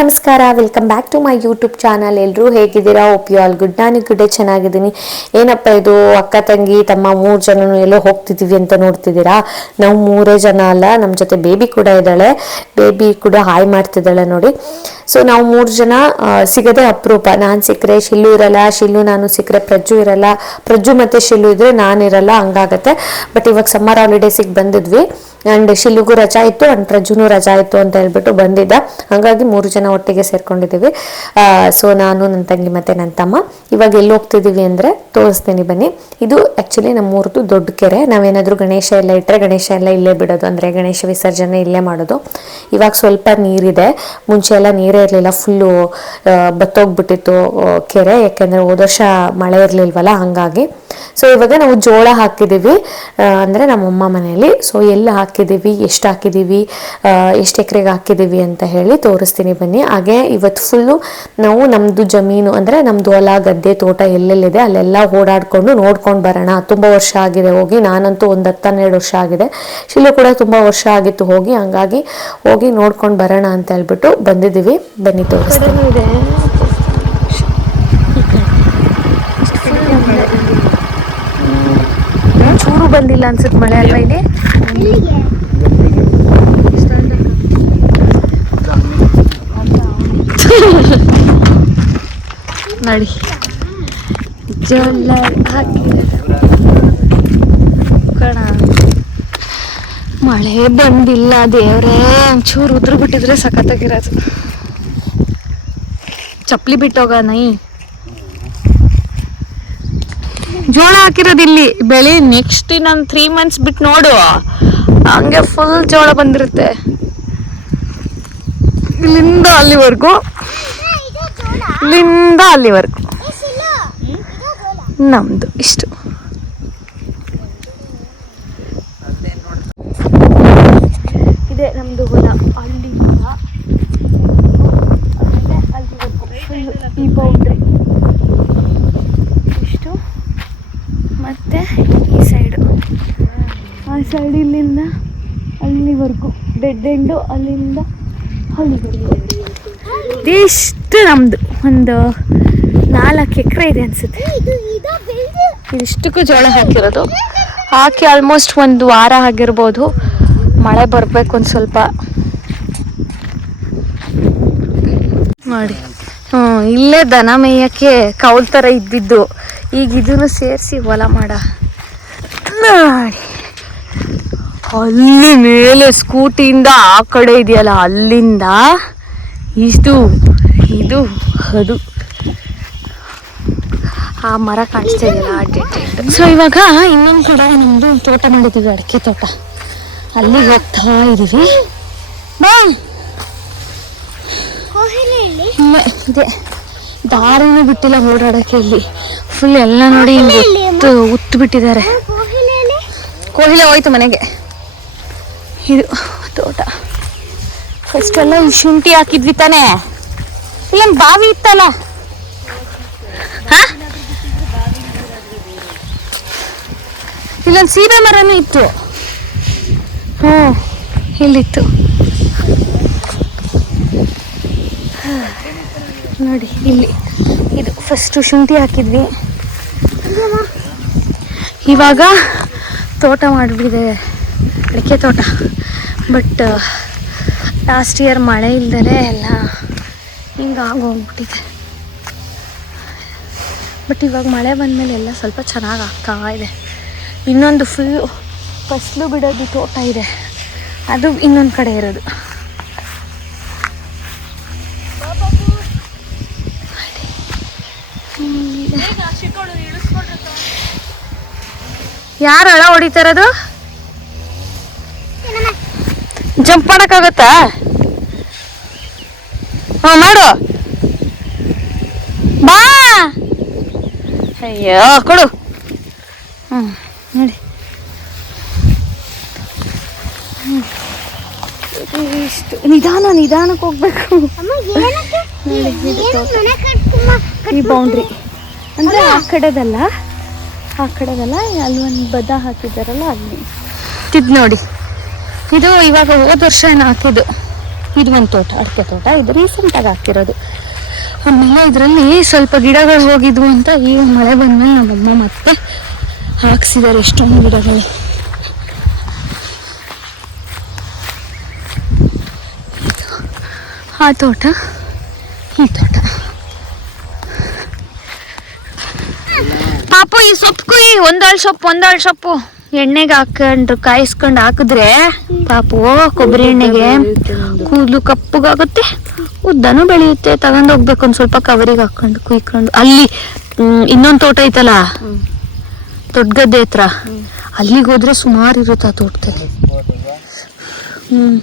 ನಮಸ್ಕಾರ. Welcome back to my YouTube channel ಎಲ್ಲರೂ ಹೇಗಿದ್ದೀರಾ? ಓಪ್ ಯು ಆಲ್ ಗುಡ್ ನಾನು ಗುಡ್ಡೆ ಚೆನ್ನಾಗಿದ್ದೀನಿ. ಏನಪ್ಪ ಇದು ಅಕ್ಕ, ತಂಗಿ, ತಮ್ಮ ಮೂರು ಜನನು ಎಲ್ಲೋ ಹೋಗ್ತಿದ್ದೀವಿ ಅಂತ ನೋಡ್ತಿದ್ದೀರಾ? ನಾವು ಮೂರೇ ಜನ ಅಲ್ಲ ನಮ್ಮ ಜೊತೆ ಬೇಬಿ ಕೂಡ ಇದ್ದಾಳೆ. ಬೇಬಿ ಕೂಡ ಹಾಯ್ ಮಾಡ್ತಿದ್ದಾಳೆ ನೋಡಿ. ಸೊ ನಾವು ಮೂರು ಜನ ಸಿಗದೆ ಅಪರೂಪ. ನಾನು ಸಿಕ್ಕರೆ ಶಿಲ್ಲು ಇರಲ್ಲ, ಶಿಲ್ಲು ನಾನು ಸಿಕ್ಕರೆ ಪ್ರಜ್ಜು ಇರಲ್ಲ. ಪ್ರಜ್ಜು ಮತ್ತು ಶಿಲ್ಲು ಇದ್ದರೆ ನಾನಿರಲ್ಲ ಹಂಗಾಗತ್ತೆ. ಬಟ್ ಇವಾಗ ಸಮ್ಮರ್ ಹಾಲಿಡೇಸಿಗೆ ಬಂದಿದ್ವಿ. ಆ್ಯಂಡ್ ಶಿಲುಗು ರಜಾ ಇತ್ತು ಆ್ಯಂಡ್ ಪ್ರಜುನು ರಜಾ ಇತ್ತು ಅಂತ ಹೇಳ್ಬಿಟ್ಟು ಬಂದಿದ್ದ. ಹಾಗಾಗಿ ಮೂರು ಜನ ಒಟ್ಟಿಗೆ ಸೇರ್ಕೊಂಡಿದ್ದೀವಿ. ಸೊ ನಾನು, ನನ್ನ ತಂಗಿ ಮತ್ತೆ ನನ್ನ ತಮ್ಮ. ಇವಾಗ ಎಲ್ಲಿ ಹೋಗ್ತಿದ್ದೀವಿ ಅಂದರೆ ತೋರಿಸ್ತೀನಿ ಬನ್ನಿ. ಇದು ಆ್ಯಕ್ಚುಲಿ ನಮ್ಮ ಊರದು ದೊಡ್ಡ ಕೆರೆ. ನಾವೇನಾದರೂ ಗಣೇಶ ಎಲ್ಲ ಇಟ್ಟರೆ ಗಣೇಶ ಎಲ್ಲ ಇಲ್ಲೇ ಬಿಡೋದು. ಅಂದರೆ ಗಣೇಶ ವಿಸರ್ಜನೆ ಇಲ್ಲೇ ಮಾಡೋದು. ಇವಾಗ ಸ್ವಲ್ಪ ನೀರಿದೆ. ಮುಂಚೆ ಎಲ್ಲ ನೀರೇ ಇರಲಿಲ್ಲ. ಫುಲ್ಲು ಬತ್ತೋಗ್ಬಿಟ್ಟಿತ್ತು ಕೆರೆ. ಯಾಕೆಂದರೆ ಹೋದ ವರ್ಷ ಮಳೆ ಇರಲಿಲ್ವಲ್ಲ, ಹಾಗಾಗಿ. ಸೊ ಇವಾಗ ನಾವು ಜೋಳ ಹಾಕಿದ್ದೀವಿ. ಅಂದರೆ ನಮ್ಮಮ್ಮ ಮನೆಯಲ್ಲಿ. ಸೊ ಎಲ್ಲಿ ಹಾಕಿದ್ದೀವಿ, ಎಷ್ಟು ಹಾಕಿದ್ದೀವಿ ಎಷ್ಟು ಎಕರೆಗೆ ಹಾಕಿದ್ದೀವಿ ಅಂತ ಹೇಳಿ ತೋರಿಸ್ತೀನಿ ಬನ್ನಿ. ಹಾಗೆ ಇವತ್ತು ಫುಲ್ಲು ನಾವು ನಮ್ಮದು ಜಮೀನು, ಅಂದರೆ ನಮ್ಮದು ಹೊಲ, ಗದ್ದೆ, ತೋಟ ಎಲ್ಲೆಲ್ಲಿದೆ ಅಲ್ಲೆಲ್ಲ ಓಡಾಡ್ಕೊಂಡು ನೋಡ್ಕೊಂಡು ಬರೋಣ. ತುಂಬ ವರ್ಷ ಆಗಿದೆ ಹೋಗಿ. ನಾನಂತೂ ಒಂದು ಹತ್ತನ್ನೆರಡು ವರ್ಷ ಆಗಿದೆ. ಶಿಲು ಕೂಡ ತುಂಬ ವರ್ಷ ಆಗಿತ್ತು ಹೋಗಿ. ಹಂಗಾಗಿ ಹೋಗಿ ನೋಡ್ಕೊಂಡು ಬರೋಣ ಅಂತ ಹೇಳ್ಬಿಟ್ಟು ಬಂದಿದ್ದೀವಿ. ಬನ್ನಿ ತೋರಿಸ್ತೀನಿ. ಬಂದಿಲ್ಲ ಅನ್ಸುತ್ತೆ ಮಳೆ ಅಲ್ವಾ ಇಲ್ಲಿ? ನೋಡಿ. ಹಾಕಿ. ಕಣ. ಮಳೆ ಬಂದಿಲ್ಲ ದೇವ್ರೇ. ಒಂಚೂರು ಉದ್ರ ಬಿಟ್ಟಿದ್ರೆ ಸಖತ್ತಾಗಿರೋದು. ಚಪ್ಪಲಿ ಬಿಟ್ಟೋಗ ನೈ? ಜೋಳ ಹಾಕಿರೋದು ಇಲ್ಲಿ? ಬೆಳೆ ನೆಕ್ಸ್ಟ್ ಇನ್ನೊಂದು ತ್ರೀ ಮಂತ್ಸ್ ಬಿಟ್ಟು ನೋಡು. ಹಂಗೆ ಫುಲ್ ಜೋಳ ಬಂದಿರುತ್ತೆ. ಇಲ್ಲಿಂದ ಅಲ್ಲಿವರೆಗೂ? ಇಲ್ಲಿಂದ ಅಲ್ಲಿವರೆಗೂ? ನಮ್ದು ಇಷ್ಟು ಇದೆ ನಮ್ದು ಹೊಲ ಅಲ್ಲಿಂದ ಆಮೇಲೆ ಅಲ್ಲಿವರೆಗೂ ಫುಲ್ ಈ ಬೌಂಡ್ರಿ ಇಷ್ಟು ಮತ್ತೆ ಈ ಸೈಡು ಆ ಸೈಡ್ ಇಲ್ಲಿಂದ ಅಲ್ಲಿವರೆಗೂ ಡೆಡ್ ಎಂಡು ಅಲ್ಲಿಂದ ಅಲ್ಲಿವರೆಗೂ. ಇಷ್ಟು ನಮ್ಮದು ಒಂದು ನಾಲ್ಕು ಎಕರೆ ಇದೆ ಅನ್ಸುತ್ತೆ. ಇದಿಷ್ಟಕ್ಕೂ ಜೋಳ ಹಾಕಿರೋದು. ಹಾಕಿ ಆಲ್ಮೋಸ್ಟ್ ಒಂದು ವಾರ ಆಗಿರ್ಬೋದು. ಮಳೆ ಬರಬೇಕು ಒಂದು ಸ್ವಲ್ಪ. ನೋಡಿ. ಹ್ಞೂ ಇಲ್ಲೇ ದನ ಮೇಯಕ್ಕೆ ಕೌಲ್ ಥರ ಇದ್ದಿದ್ದು. ಈಗ ಇದನ್ನು ಸೇರಿಸಿ ಹೊಲ ಮಾಡ. ನೋಡಿ. ಅಲ್ಲಿ ಮೇಲೆ ಸ್ಕೂಟಿಯಿಂದ ಆ ಕಡೆ ಇದೆಯಲ್ಲ ಅಲ್ಲಿಂದ ಇದು ಇದು ಅದು. ಆ ಮರ ಕಾಣಿಸ್ತಾ ಇದೆಯಲ್ಲ ಸೊ ಇವಾಗ ಇನ್ನೊಂದು ಕೂಡ ನಮ್ಮದು ತೋಟ ಮಾಡಿದ್ದೀವಿ ಅಡಿಕೆ ತೋಟ. ಅಲ್ಲಿಗೆ ಹೋಗ್ತಾ ಇದೀವಿ. ಬಾ. ಇದೆ. ದಾರಿನೂ ಬಿಟ್ಟಿಲ್ಲ ಓಡಾಡಕ್ಕೆ ಇಲ್ಲಿ. ಫುಲ್ ಎಲ್ಲ ನೋಡಿ ಉತ್ತು ಬಿಟ್ಟಿದ್ದಾರೆ. ಕೋಹಿಲೆ ಹೋಯ್ತು ಮನೆಗೆ. ಇದು ತೋಟ. ಫಸ್ಟ್ ಎಲ್ಲ ಶುಂಠಿ ಹಾಕಿದ್ವಿ ತಾನೆ. ಇಲ್ಲೊಂದು ಬಾವಿ ಇತ್ತಲ್ಲ? ಹಾ? ಇಲ್ಲೊಂದು ಸೀಬೆ ಮರನೂ ಇತ್ತು? ಹ್ಞೂ, ಇಲ್ಲಿತ್ತು. ನೋಡಿ, ಇಲ್ಲಿ. ಇದು ಫಸ್ಟು ಶುಂಠಿ ಹಾಕಿದ್ವಿ. ಇವಾಗ ತೋಟ ಮಾಡಿಬಿಟ್ಟಿದೆ. ಅಡಿಕೆ ತೋಟ. ಬಟ್ ಲಾಸ್ಟ್ ಇಯರ್ ಮಳೆ ಇಲ್ದೇ ಎಲ್ಲ ಹಿಂಗಾಗಿ ಹೋಗ್ಬಿಟ್ಟಿದೆ ಬಟ್ ಇವಾಗ ಮಳೆ ಬಂದಮೇಲೆ ಎಲ್ಲ ಸ್ವಲ್ಪ ಚೆನ್ನಾಗಿ ಆಗ್ತಾ ಇದೆ. ಇನ್ನೊಂದು ಫುಲ್ಲು ಫಸ್ಲು ಬಿಡೋದು ತೋಟ ಇದೆ. ಅದು ಇನ್ನೊಂದು ಕಡೆ ಇರೋದು. ಯಾರು ಹಳ ಹೊಡಿತಾ ಇರೋದು? ಜಂಪ್ ಮಾಡೋಕ್ಕಾಗತ್ತಾ? ಹಾಂ ಮಾಡು. ಬಾ. ಅಯ್ಯೋ ಕೊಡು. ಹ್ಮ್ ನೋಡಿ. ಇಷ್ಟು ನಿಧಾನ ನಿಧಾನಕ್ಕೆ ಹೋಗ್ಬೇಕು. ಈ ಬೌಂಡ್ರಿ ಅಂದ್ರೆ ಆ ಕಡೆದಲ್ಲ ಆ ಕಡೆದಲ್ಲ ಅಲ್ಲಿ ಒಂದು ಬದ ಹಾಕಿದ್ದಾರಲ್ಲ ಅಲ್ಲಿ. ತಿದ್ದು ನೋಡಿ. ಇದು ಇವಾಗ ಹೋದ ವರ್ಷ ಏನು ಹಾಕಿದ್ದು? ಇದು ಒಂದು ತೋಟ, ಅಡಿಕೆ ತೋಟ. ಇದು ರೀಸೆಂಟಾಗಿ ಹಾಕಿರೋದು. ಆಮೇಲೆ ಇದರಲ್ಲಿ ಸ್ವಲ್ಪ ಗಿಡಗಳು ಹೋಗಿದ್ವು ಅಂತ ಈಗ ಮಳೆ ಬಂದಮೇಲೆ ನಮ್ಮಮ್ಮ ಮತ್ತೆ ಹಾಕ್ಸಿದ್ದಾರೆ ಎಷ್ಟೊಂದು ಗಿಡಗಳು. ಆ ತೋಟ, ಈ ತೋಟ. ಪಾಪು, ಈ ಸೊಪ್ಪು ಈ ಒಂದಾಳು ಸೊಪ್ಪು ಒಂದಾಳ್ ಸೊಪ್ಪು. ಎಣ್ಣೆಗೆ ಹಾಕೊಂಡು ಕಾಯಿಸ್ಕೊಂಡು ಹಾಕಿದ್ರೆ ಪಾಪು ಕೊಬ್ಬರಿ ಎಣ್ಣೆಗೆ. ಕೂದಲು ಕಪ್ಪಗಾಗುತ್ತೆ. ಉದ್ದನೂ ಬೆಳೆಯುತ್ತೆ. ತಗೊಂಡು ಹೋಗ್ಬೇಕು ಒಂದು ಸ್ವಲ್ಪ ಕವರಿಗೆ ಹಾಕೊಂಡು ಕುಯ್ಕೊಂಡು. ಅಲ್ಲಿ ಇನ್ನೊಂದು ತೋಟ ಐತಲ್ಲ? ದೊಡ್ಡ ಗದ್ದೆ ಹತ್ರ. ಅಲ್ಲಿಗೆ ಹೋದ್ರೆ ಸುಮಾರು ಇರುತ್ತೆ ಆ ತೋಟದಲ್ಲಿ. ಹ್ಮ್.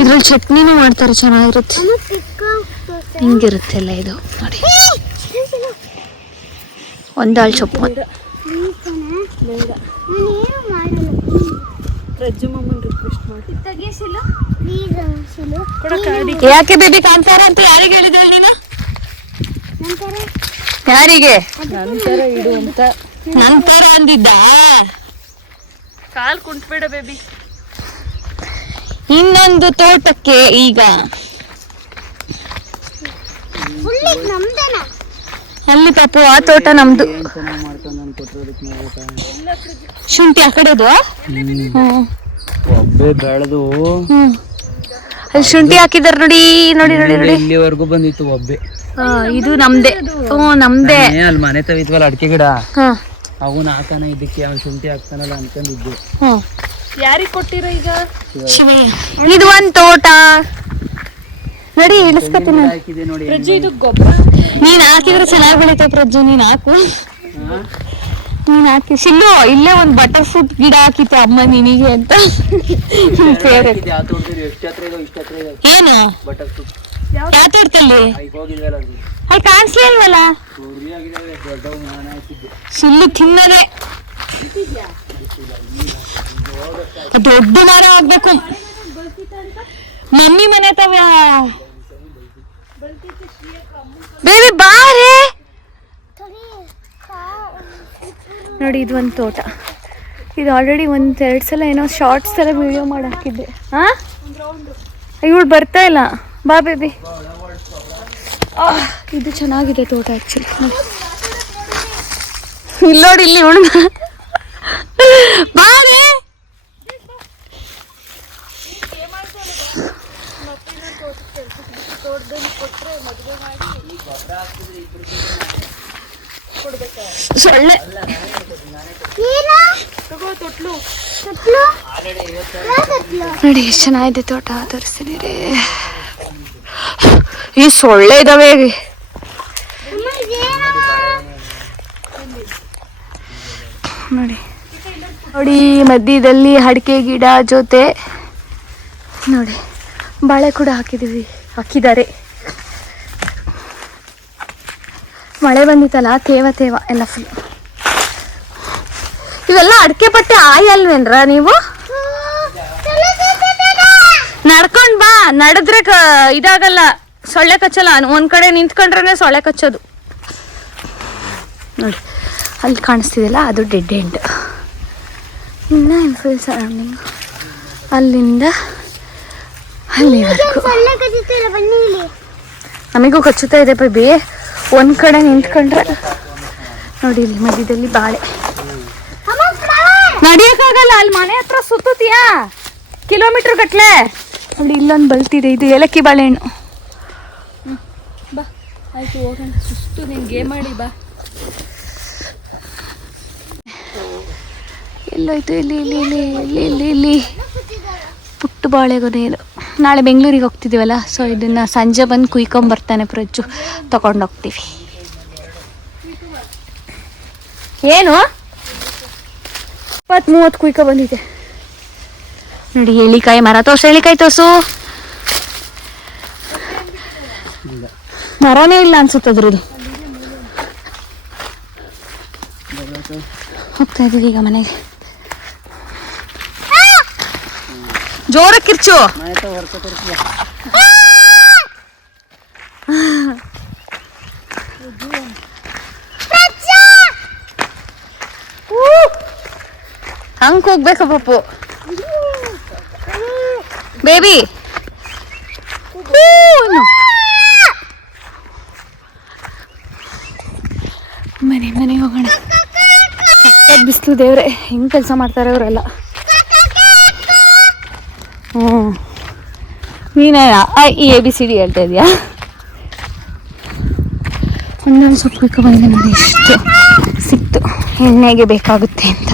ಇದ್ರಲ್ಲಿ ಚಟ್ನಿನೂ ಮಾಡ್ತಾರೆ ಚೆನ್ನಾಗಿರುತ್ತೆ. ಹಿಂಗಿರುತ್ತೆ ಎಲ್ಲ ಇದು ನೋಡಿ ಒಂದಾಳ್ ಸೊಪ್ಪು ಬೇಡ ನಾನು ಏನು ಮಾಡಲ್ಲ ರಜ್ಜು ಮಾಮನ್ ರಿಕ್ವೆಸ್ಟ್ ಮಾಡಿ ತೆಗಿಸಿಲು ಪ್ಲೀಸ್ ಸೊಪ್ಪು ಯಾಕೆ ಬೇಬಿ ಕಾಣ್ತಾರ ಅಂತ ಯಾರಿಗೆ ಹೇಳಿದ್ರೆ ನೀನು? ನಂತರ ಯಾರಿಗೆ? ನಂತರ ಇಡು ಅಂತ. ನಂತರ ಅಂದಿದ್ದ? ಕಾಲ್ ಕುಂಟ್ಬೇಡ ಬೇಬಿ. ಇನ್ನೊಂದು ತೋಟಕ್ಕೆ ಈಗ. ಅಲ್ಲಿ ಪಾಪು? ಆ ತೋಟ ನಮ್ದು. ಶುಂಠಿ ಆ ಕಡೆದು ಬೆಳೆದು. ಅಲ್ಲಿ ಶುಂಠಿ ಹಾಕಿದಾರ ನೋಡಿ ನೋಡಿ ನೋಡಿ ನೋಡಿ. ಇಲ್ಲಿವರೆಗೂ ಬಂದಿತ್ತು ಒಬ್ಬೆ. ಇದು ನಮ್ದೇ. ಹ್ಞೂ ನಮ್ದೇ. ಅಲ್ಲಿ ಮನೆ ತವಿತ್ವಲ್ಲ ಅಡಿಕೆ ಗಿಡ. ಹಾ. ಅವನ್ ಹಾಕಾನ ಇದಕ್ಕೆ ಅವ್ನು ಶುಂಠಿ ಹಾಕ್ತಾನಲ್ಲ ಅನ್ಕೊಂಡಿದ್ದು ಯಾರಿಗೆ ಕೊಟ್ಟಿರ ಈಗ? ಇದು ಒಂದ್ ತೋಟ. ನೋಡಿ ಇಳಿಸ್ಕೊತೀನಿ ಹಾಕಿದೆ ನೋಡಿ ಇದು ಗೊಬ್ಬರ. ನೀನ್ ಹಾಕಿದ್ರೆ ಚೆನ್ನಾಗಿ ಬೆಳಿತೈತೆ ಪ್ರಜ್ಜು ನೀನ್ ಹಾಕು? ನೀನ್ ಹಾಕಿ. ಸಿಲ್ಲು ಇಲ್ಲೇ ಒಂದ್ ಬಟರ್ ಫ್ರೂಟ್ ಗಿಡ ಹಾಕಿತ್ತು ಅಮ್ಮ ನಿನಗೆ ಅಂತ. ಫೇವ್ರೆಟ್ ಏನು? ಯಾವ ತೋಟದಲ್ಲಿ? ಅಲ್ಲಿ ಕಾಣಿಸ್ಲೇ ಇಲ್ವಲ್ಲ? ಶಿಲ್ಲು ತಿನ್ನದೆ. ದೊಡ್ಡ ಮರ ಆಗ್ಬೇಕು. ಮಮ್ಮಿ ಮನೆ ತವ್ಯ ಬೇಬಿ ಬಾರೆ. ನೋಡಿ ಇದು ಒಂದು ತೋಟ. ಇದು ಆಲ್ರೆಡಿ ಒಂದು ಎರಡು ಸಲ ಏನೋ ಶಾರ್ಟ್ಸ್ ಥರ ವಿಡಿಯೋ ಮಾಡಾಕಿದ್ದೆ. ಹಾಕಿದ್ದೆ ಹಾ ಇವಳು ಬರ್ತಾ ಇಲ್ಲ. ಬಾ ಬೇಬಿ. ಇದು ಚೆನ್ನಾಗಿದೆ ತೋಟ ಆ್ಯಕ್ಚುಲಿ ಇಲ್ಲಿ ನೋಡಿ ಇಲ್ಲಿ ಉಣ್ಣ ಬಾರೆ ಸೊಳ್ಳೆ ನೋಡಿ, ಎಷ್ಟು ಚೆನ್ನಾಗಿದೆ ತೋಟ, ತೋರಿಸ್ತೀನಿ ರೀ. ಈ ಸೊಳ್ಳೆ ಇದಾವೆ. ನೋಡಿ ನೋಡಿ, ಮಧ್ಯದಲ್ಲಿ ಅಡಿಕೆ ಗಿಡ ಜೊತೆ, ನೋಡಿ, ಬಾಳೆ ಕೂಡ ಹಾಕಿದೀವಿ, ಹಾಕಿದ್ದಾರೆ. ಮಳೆ ಬಂದಿತ್ತಲ್ಲ, ತೇವ ತೇವ, ಎಲ್ಲ ಫುಲ್ ಇವೆಲ್ಲ ಅಡಿಕೆ ಪಟ್ಟೆ ಆಯಲ್ವೇನ್ರ ನೀವು ನಡ್ಕೊಂಡ್ ಬಾ ನಡೆದ್ರೆ ಕ ಇದಾಗಲ್ಲ ಸೊಳ್ಳೆ ಕಚ್ಚಲ್ಲ. ಒಂದ್ ಕಡೆ ನಿಂತ್ಕೊಂಡ್ರೆ ಸೊಳ್ಳೆ ಕಚ್ಚೋದು. ನೋಡಿ ಅಲ್ಲಿ ಕಾಣಿಸ್ತಿದೆಯಲ್ಲ ಅದು ಡೆಡ್ ಎಂಡ್ ಇನ್ನ ಫುಲ್ ಸರೌಂಡಿಂಗ್ ಅಲ್ಲಿಂದ ಅಲ್ಲಿವರೆಗೂ. ನಮಗೂ ಕಚ್ಚುತ್ತಾ ಇದೆ ಬೇಬಿ ಒಂದ್ ಕಡೆ ನಿಂತ್ಕೊಂಡ್ರೆ ನೋಡಿ ಇಲ್ಲಿ ಮಧ್ಯದಲ್ಲಿ ಬಾಳೆ. ನಡಿಯಕ್ಕಾಗಲ್ಲ ಅಲ್ಲಿ ಮನೆ ಹತ್ರ ಸುತ್ತುತ್ತೀಯಾ? ಕಿಲೋಮೀಟರ್ ಗಟ್ಲೆ. ನೋಡಿ ಇಲ್ಲೊಂದು ಬಲ್ತಿದೆ ಇದು ಏಲಕ್ಕಿ ಬಾಳೆಹಣ್ಣು. ಬಾ ಆಯಿತು ಹೋಗೋಣ ಸುಸ್ತು ನೀನು ಗೇಮ್ ಮಾಡಿ ಬಾ ಎಲ್ಲೋಯ್ತು ಇಲ್ಲಿ ಇಲ್ಲಿ ಇಲ್ಲಿ ಇಲ್ಲಿ ಇಲ್ಲಿ ಇಲ್ಲಿ. ಪುಟ್ಟು ಬಾಳೆಗೊನೆ ಏನು ನಾಳೆ ಬೆಂಗಳೂರಿಗೆ ಹೋಗ್ತಿದ್ದೀವಲ್ಲ ಸೊ ಇದನ್ನ ಸಂಜೆ ಬಂದು ಕುಯ್ಕೊಂಬರ್ತಾನೆ ಪ್ರಜ್ಜು. ತಗೊಂಡೋಗ್ತೀವಿ ಏನು? ಇಪ್ಪತ್ತು ಮೂವತ್ತು ಕುಯ್ಕೊ ಬಂದಿದೆ. ನೋಡಿ ಎಳಿಕಾಯಿ ಮರ ತೋರ್ಸು ಎಳಿಕಾಯಿ ತೋರ್ಸು. ಮರನೇ ಇಲ್ಲ ಅನ್ಸುತ್ತದ್ರದ್ದು ಹೋಗ್ತಾ ಇದೀವಿ ಈಗ ಮನೆಗೆ. ಜೋರ ಕಿರ್ಚು? ಹಂಗ್ ಹೋಗ್ಬೇಕು ಪಪ್ಪು ಬೇಬಿ ಮನೆ ಮನೆ ಹೋಗೋಣ. ಬಿಸಿಲು ದೇವ್ರೆ. ಹೆಂಗ್ ಕೆಲಸ ಮಾಡ್ತಾರೆ ಅವರೆಲ್ಲ. ಹ್ಞೂ ನೀನೇ ಈ ಎ ಬಿ ಸಿ ಡಿ ಹೇಳ್ತಾ ಇದೀಯಾ? ಒಂದೊಂದು ಸೊಪ್ಪು ಬೇಕು ಬಂದ ನೋಡಿ ಎಷ್ಟು ಸಿಕ್ತು. ಎಣ್ಣೆಗೆ ಬೇಕಾಗುತ್ತೆ ಅಂತ.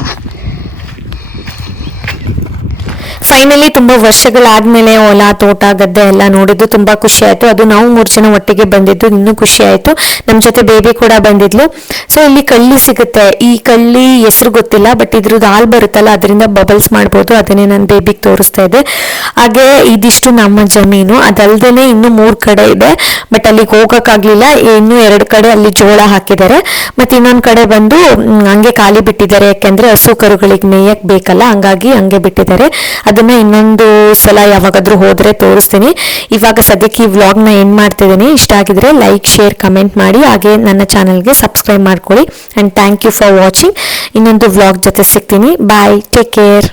ಫೈನಲಿ ತುಂಬಾ ವರ್ಷಗಳಾದ್ಮೇಲೆ ಹೊಲ ತೋಟ, ಗದ್ದೆ ಎಲ್ಲ ನೋಡಿದ್ದು ತುಂಬಾ ಖುಷಿ ಆಯ್ತು. ಅದು ನಾವು ಮೂರು ಜನ ಒಟ್ಟಿಗೆ ಬಂದಿದ್ದು, ಇನ್ನೂ ಖುಷಿ ಆಯ್ತು. ನಮ್ಮ ಜೊತೆ ಬೇಬಿ ಕೂಡ ಬಂದಿದ್ಲು. ಸೊ ಇಲ್ಲಿ ಕಳ್ಳಿ ಸಿಗುತ್ತೆ. ಈ ಕಳ್ಳಿ ಹೆಸರು ಗೊತ್ತಿಲ್ಲ ಬಟ್ ಇದ್ರದ್ದು ಹಾಲು ಬರುತ್ತಲ್ಲ, ಅದರಿಂದ ಬಬಲ್ಸ್ ಮಾಡ್ಬೋದು. ಅದನ್ನೇ ನಾನು ಬೇಬಿಗೆ ತೋರಿಸ್ತಾ ಇದ್ದೆ. ಹಾಗೆ ಇದಿಷ್ಟು ನಮ್ಮ ಜಮೀನು. ಅದಲ್ದೇನೆ ಇನ್ನು ಮೂರ್ ಕಡೆ ಇದೆ. ಬಟ್ ಅಲ್ಲಿಗೆ ಹೋಗೋಕ್ಕಾಗಲಿಲ್ಲ. ಇನ್ನು ಎರಡು ಕಡೆ ಅಲ್ಲಿ ಜೋಳ ಹಾಕಿದ್ದಾರೆ. ಮತ್ತೆ ಇನ್ನೊಂದು ಕಡೆ ಬಂದು ಹಂಗೆ ಖಾಲಿ ಬಿಟ್ಟಿದ್ದಾರೆ. ಯಾಕೆಂದ್ರೆ ಹಸು ಕರುಗಳಿಗೆ ಮೇಯಕ್ ಬೇಕಲ್ಲ, ಹಂಗಾಗಿ ಹಂಗೆ ಬಿಟ್ಟಿದ್ದಾರೆ. ಅದನ್ನ ಇನ್ನೊಂದು ಸಲ ಯಾವಾಗಾದ್ರೂ ಹೋದ್ರೆ ತೋರಿಸ್ತೀನಿ. ಇವಾಗ ಸದ್ಯಕ್ಕೆ ಈ ವ್ಲಾಗ್ನ ಎಂಡ್ ಮಾಡ್ತಿದ್ದೀನಿ. ಇಷ್ಟ ಆಗಿದ್ರೆ ಲೈಕ್ ಶೇರ್ ಕಮೆಂಟ್ ಮಾಡಿ. ಹಾಗೆ ನನ್ನ ಚಾನಲ್ಗೆ ಸಬ್ಸ್ಕ್ರೈಬ್ ಮಾಡ್ಕೊಳ್ಳಿ. And thank you for watching ಇನ್ನೊಂದು ವ್ಲಾಗ್ ಜೊತೆ ಸಿಗ್ತೀನಿ. Bye take care